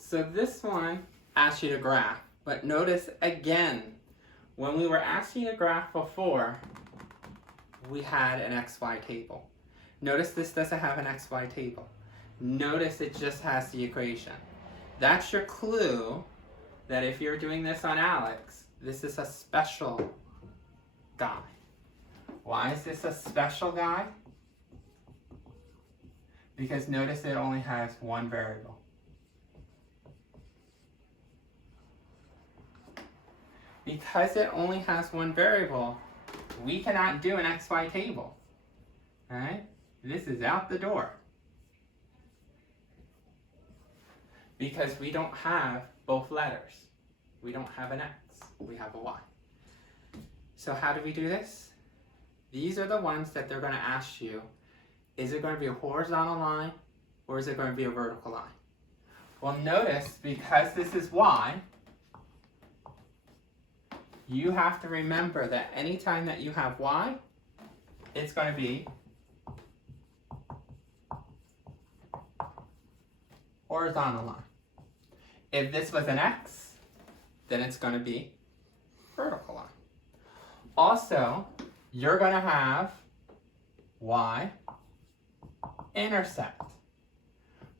So this one asks you to graph, but notice again, when we were asking you to graph before, we had an XY table. Notice this doesn't have an XY table. Notice it just has the equation. That's your clue that if you're doing this on Alex, this is a special guy. Why is this a special guy? Because notice it only has one variable. Because it only has one variable, we cannot do an XY table. Alright? This is out the door. Because we don't have both letters. We don't have an X, we have a Y. So how do we do this? These are the ones that they're going to ask you, is it going to be a horizontal line or is it going to be a vertical line? Well, notice because this is Y, you have to remember that anytime that you have Y, it's going to be horizontal line. If this was an X, then it's going to be vertical line. Also, you're going to have Y intersect.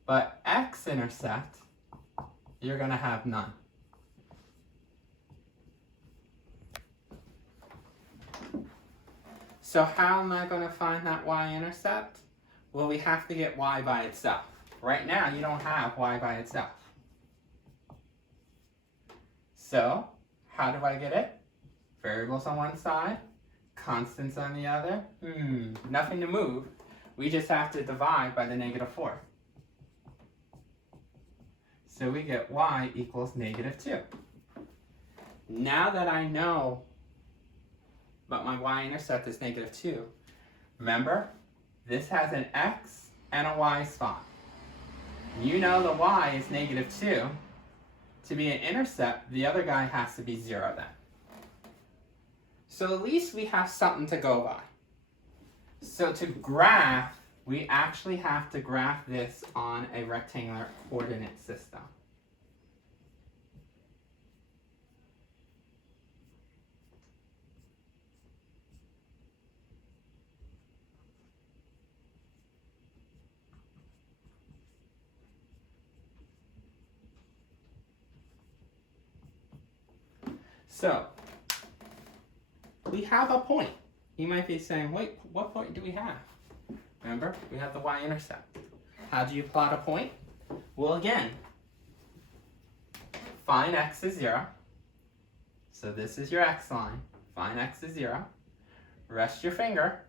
But X intersect, you're going to have none. So how am I going to find that Y intercept? Well, we have to get Y by itself. Right now, you don't have Y by itself. So, how do I get it? Variables on one side, constants on the other. Nothing to move. We just have to divide by the -4. So we get Y equals -2. Now that I know but my Y-intercept is -2, remember, this has an X and a Y spot. You know the Y is -2. To be an intercept, the other guy has to be 0 then. So at least we have something to go by. So to graph, we actually have to graph this on a rectangular coordinate system. So, we have a point. You might be saying, wait, what point do we have? Remember, we have the Y-intercept. How do you plot a point? Well, again, find X is 0. So this is your X line. Find X is 0. Rest your finger.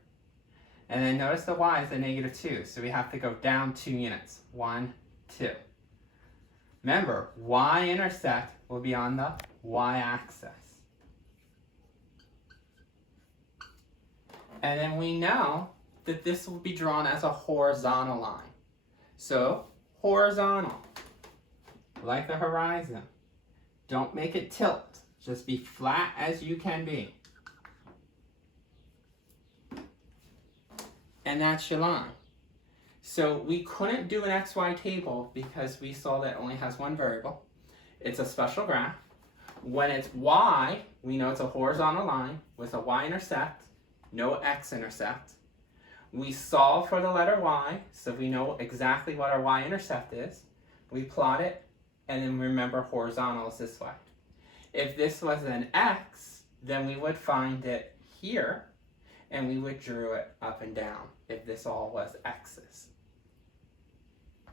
And then notice the Y is a -2. So we have to go down 2 units. 1, 2. Remember, Y-intercept will be on the Y-axis. And then we know that this will be drawn as a horizontal line. So, horizontal, like the horizon. Don't make it tilt. Just be flat as you can be. And that's your line. So we couldn't do an XY table because we saw that it only has one variable. It's a special graph. When it's Y, we know it's a horizontal line with a Y-intercept, no X-intercept. We solve for the letter Y, so we know exactly what our Y-intercept is. We plot it, and then remember horizontal is this way. If this was an X, then we would find it here, and we would draw it up and down if this all was X's.